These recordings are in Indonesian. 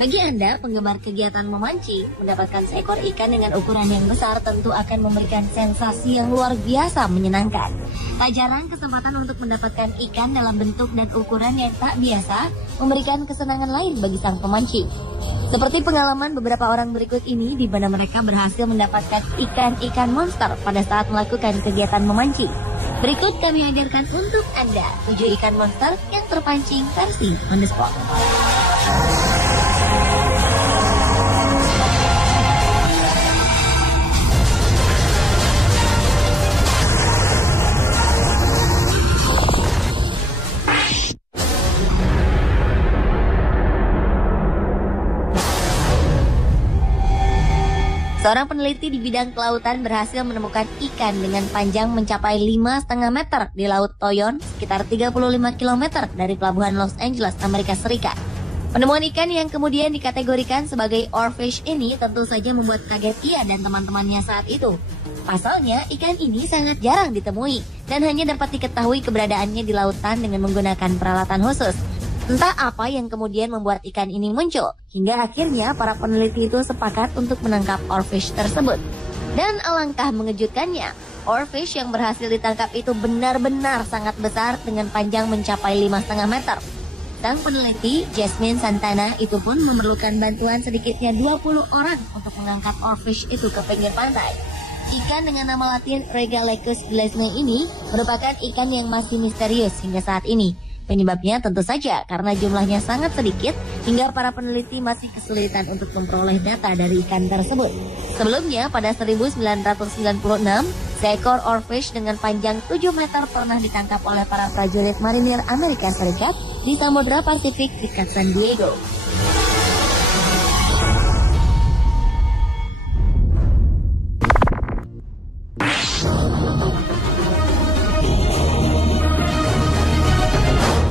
Bagi Anda, penggemar kegiatan memancing, mendapatkan seekor ikan dengan ukuran yang besar tentu akan memberikan sensasi yang luar biasa menyenangkan. Tak jarang kesempatan untuk mendapatkan ikan dalam bentuk dan ukuran yang tak biasa memberikan kesenangan lain bagi sang pemancing. Seperti pengalaman beberapa orang berikut ini di mana mereka berhasil mendapatkan ikan-ikan monster pada saat melakukan kegiatan memancing. Berikut kami hadirkan untuk Anda 7 ikan monster yang terpancing versi on the spot. Seorang peneliti di bidang kelautan berhasil menemukan ikan dengan panjang mencapai 5,5 meter di Laut Toyon, sekitar 35 km dari pelabuhan Los Angeles, Amerika Serikat. Penemuan ikan yang kemudian dikategorikan sebagai oarfish ini tentu saja membuat kaget ia dan teman-temannya saat itu. Pasalnya, ikan ini sangat jarang ditemui dan hanya dapat diketahui keberadaannya di lautan dengan menggunakan peralatan khusus. Entah apa yang kemudian membuat ikan ini muncul, hingga akhirnya para peneliti itu sepakat untuk menangkap oarfish tersebut. Dan alangkah mengejutkannya, oarfish yang berhasil ditangkap itu benar-benar sangat besar dengan panjang mencapai 5,5 meter. Sang peneliti, Jasmine Santana, itu pun memerlukan bantuan sedikitnya 20 orang untuk mengangkat oarfish itu ke pinggir pantai. Ikan dengan nama latin Regalecus glesne ini merupakan ikan yang masih misterius hingga saat ini. Penyebabnya tentu saja karena jumlahnya sangat sedikit hingga para peneliti masih kesulitan untuk memperoleh data dari ikan tersebut. Sebelumnya pada 1996, seekor oarfish dengan panjang 7 meter pernah ditangkap oleh para prajurit marinir Amerika Serikat di Samudra Pasifik dekat San Diego.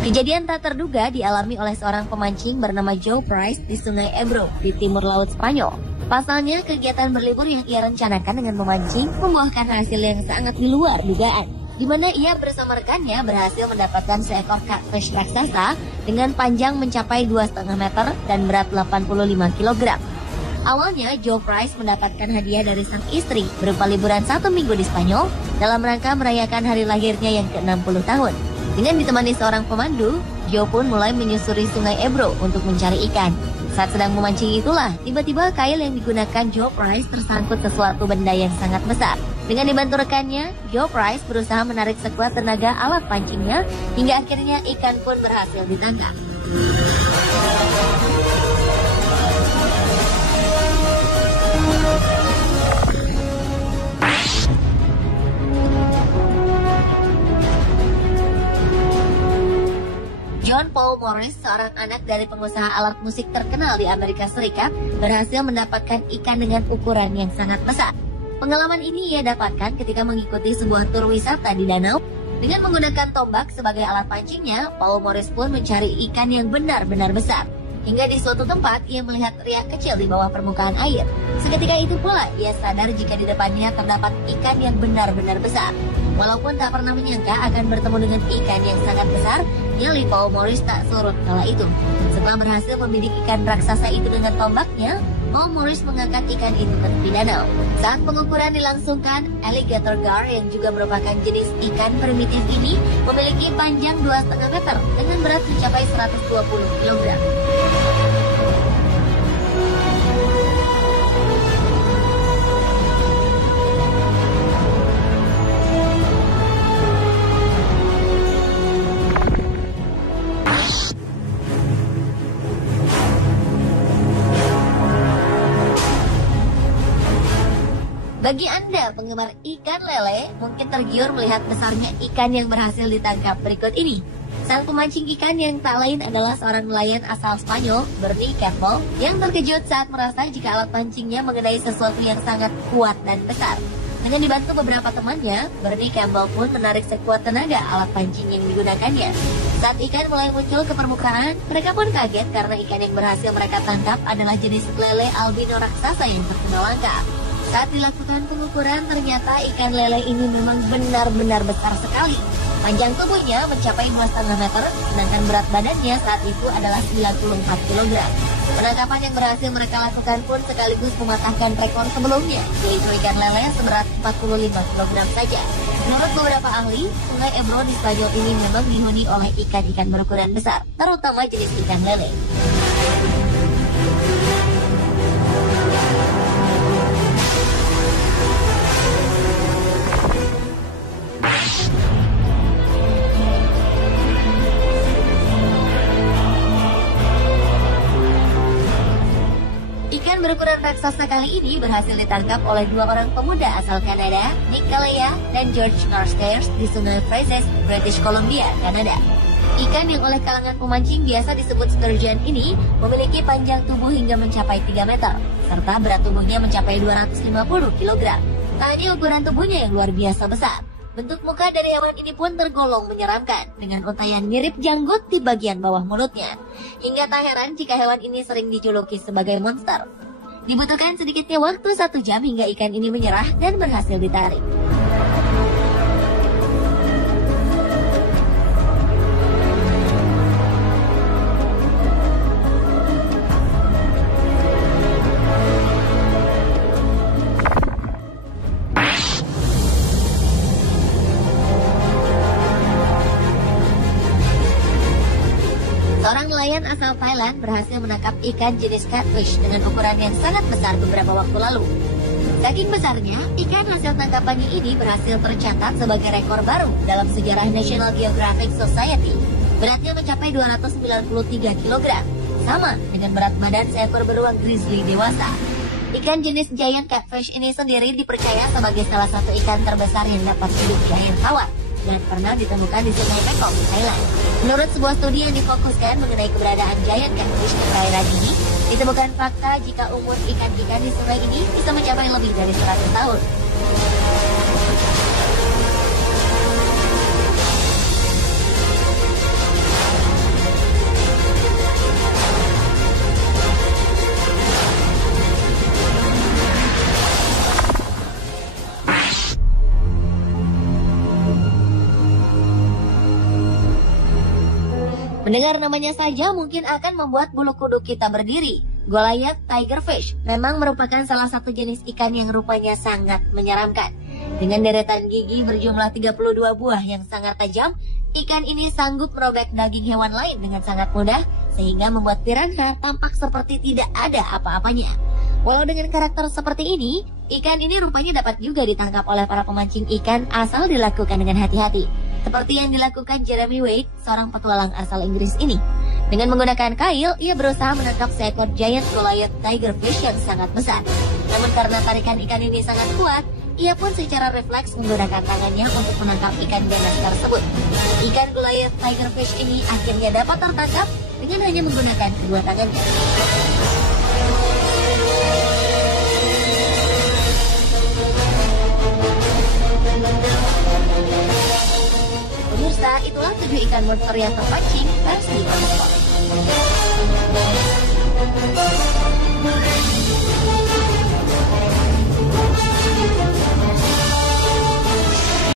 Kejadian tak terduga dialami oleh seorang pemancing bernama Joe Price di Sungai Ebro di timur laut Spanyol. Pasalnya, kegiatan berlibur yang ia rencanakan dengan memancing membuahkan hasil yang sangat di luar dugaan, di mana ia bersama rekannya berhasil mendapatkan seekor catfish raksasa dengan panjang mencapai 2,5 meter dan berat 85 kg. Awalnya, Joe Price mendapatkan hadiah dari sang istri berupa liburan 1 minggu di Spanyol dalam rangka merayakan hari lahirnya yang ke-60 tahun. Dengan ditemani seorang pemandu, Joe pun mulai menyusuri Sungai Ebro untuk mencari ikan. Saat sedang memancing itulah, tiba-tiba kail yang digunakan Joe Price tersangkut sesuatu benda yang sangat besar. Dengan dibantu rekannya, Joe Price berusaha menarik sekuat tenaga alat pancingnya, hingga akhirnya ikan pun berhasil ditangkap. John Paul Morris, seorang anak dari pengusaha alat musik terkenal di Amerika Serikat, berhasil mendapatkan ikan dengan ukuran yang sangat besar. Pengalaman ini ia dapatkan ketika mengikuti sebuah tur wisata di danau. Dengan menggunakan tombak sebagai alat pancingnya, Paul Morris pun mencari ikan yang benar-benar besar. Hingga di suatu tempat, ia melihat riak kecil di bawah permukaan air. Seketika itu pula, ia sadar jika di depannya terdapat ikan yang benar-benar besar. Walaupun tak pernah menyangka akan bertemu dengan ikan yang sangat besar, nyali Paul Morris tak surut kala itu. Setelah berhasil membidik ikan raksasa itu dengan tombaknya, Paul Morris mengangkat ikan itu ke tepi danau. Saat pengukuran dilangsungkan, alligator gar yang juga merupakan jenis ikan primitif ini memiliki panjang 2,5 meter dengan berat mencapai 120 kg. Bagi Anda penggemar ikan lele, mungkin tergiur melihat besarnya ikan yang berhasil ditangkap berikut ini. Sang pemancing ikan yang tak lain adalah seorang nelayan asal Spanyol, Bernie Campbell, yang terkejut saat merasa jika alat pancingnya mengenai sesuatu yang sangat kuat dan besar. Dengan dibantu beberapa temannya, Bernie Campbell pun menarik sekuat tenaga alat pancing yang digunakannya. Saat ikan mulai muncul ke permukaan, mereka pun kaget karena ikan yang berhasil mereka tangkap adalah jenis lele albino raksasa yang terkenal langka. Saat dilakukan pengukuran, ternyata ikan lele ini memang benar-benar besar sekali. Panjang tubuhnya mencapai 2,5 meter, sedangkan berat badannya saat itu adalah 94 kg. Penangkapan yang berhasil mereka lakukan pun sekaligus mematahkan rekor sebelumnya, yaitu ikan lele seberat 45 kg saja. Menurut beberapa ahli, Sungai Ebro di Spanyol ini memang dihuni oleh ikan-ikan berukuran besar, terutama jenis ikan lele. Ikan berukuran raksasa kali ini berhasil ditangkap oleh dua orang pemuda asal Kanada, Nick Calleya dan George Norstairs di Sungai Brazos, British Columbia, Kanada. Ikan yang oleh kalangan pemancing biasa disebut sturgeon ini memiliki panjang tubuh hingga mencapai 3 meter, serta berat tubuhnya mencapai 250 kg. Tak hanya ukuran tubuhnya yang luar biasa besar, bentuk muka dari hewan ini pun tergolong menyeramkan, dengan untaian mirip janggut di bagian bawah mulutnya. Hingga tak heran jika hewan ini sering dijuluki sebagai monster. Dibutuhkan sedikitnya waktu 1 jam hingga ikan ini menyerah dan berhasil ditarik. Seorang nelayan asal Thailand berhasil menangkap ikan jenis catfish dengan ukuran yang sangat besar beberapa waktu lalu. Saking besarnya, ikan hasil tangkapannya ini berhasil tercatat sebagai rekor baru dalam sejarah National Geographic Society. Beratnya mencapai 293 kg, sama dengan berat badan seekor beruang grizzly dewasa. Ikan jenis giant catfish ini sendiri dipercaya sebagai salah satu ikan terbesar yang dapat hidup di air tawar dan pernah ditemukan di Sungai Mekong, Thailand. Menurut sebuah studi yang difokuskan mengenai keberadaan giant catfish di perairan ini, ditemukan fakta jika umur ikan-ikan di sungai ini bisa mencapai lebih dari 100 tahun. Mendengar namanya saja mungkin akan membuat bulu kuduk kita berdiri. Goliath tigerfish memang merupakan salah satu jenis ikan yang rupanya sangat menyeramkan. Dengan deretan gigi berjumlah 32 buah yang sangat tajam, ikan ini sanggup merobek daging hewan lain dengan sangat mudah, sehingga membuat piranha tampak seperti tidak ada apa-apanya. Walau dengan karakter seperti ini, ikan ini rupanya dapat juga ditangkap oleh para pemancing ikan asal dilakukan dengan hati-hati. Seperti yang dilakukan Jeremy Wade, seorang petualang asal Inggris ini. Dengan menggunakan kail, ia berusaha menangkap seekor giant Goliath tigerfish yang sangat besar. Namun karena tarikan ikan ini sangat kuat, ia pun secara refleks menggunakan tangannya untuk menangkap ikan ganas tersebut. Ikan Goliath tigerfish ini akhirnya dapat tertangkap dengan hanya menggunakan kedua tangannya. Pemirsa, itulah 7 ikan monster yang terpancing versi Motorsport.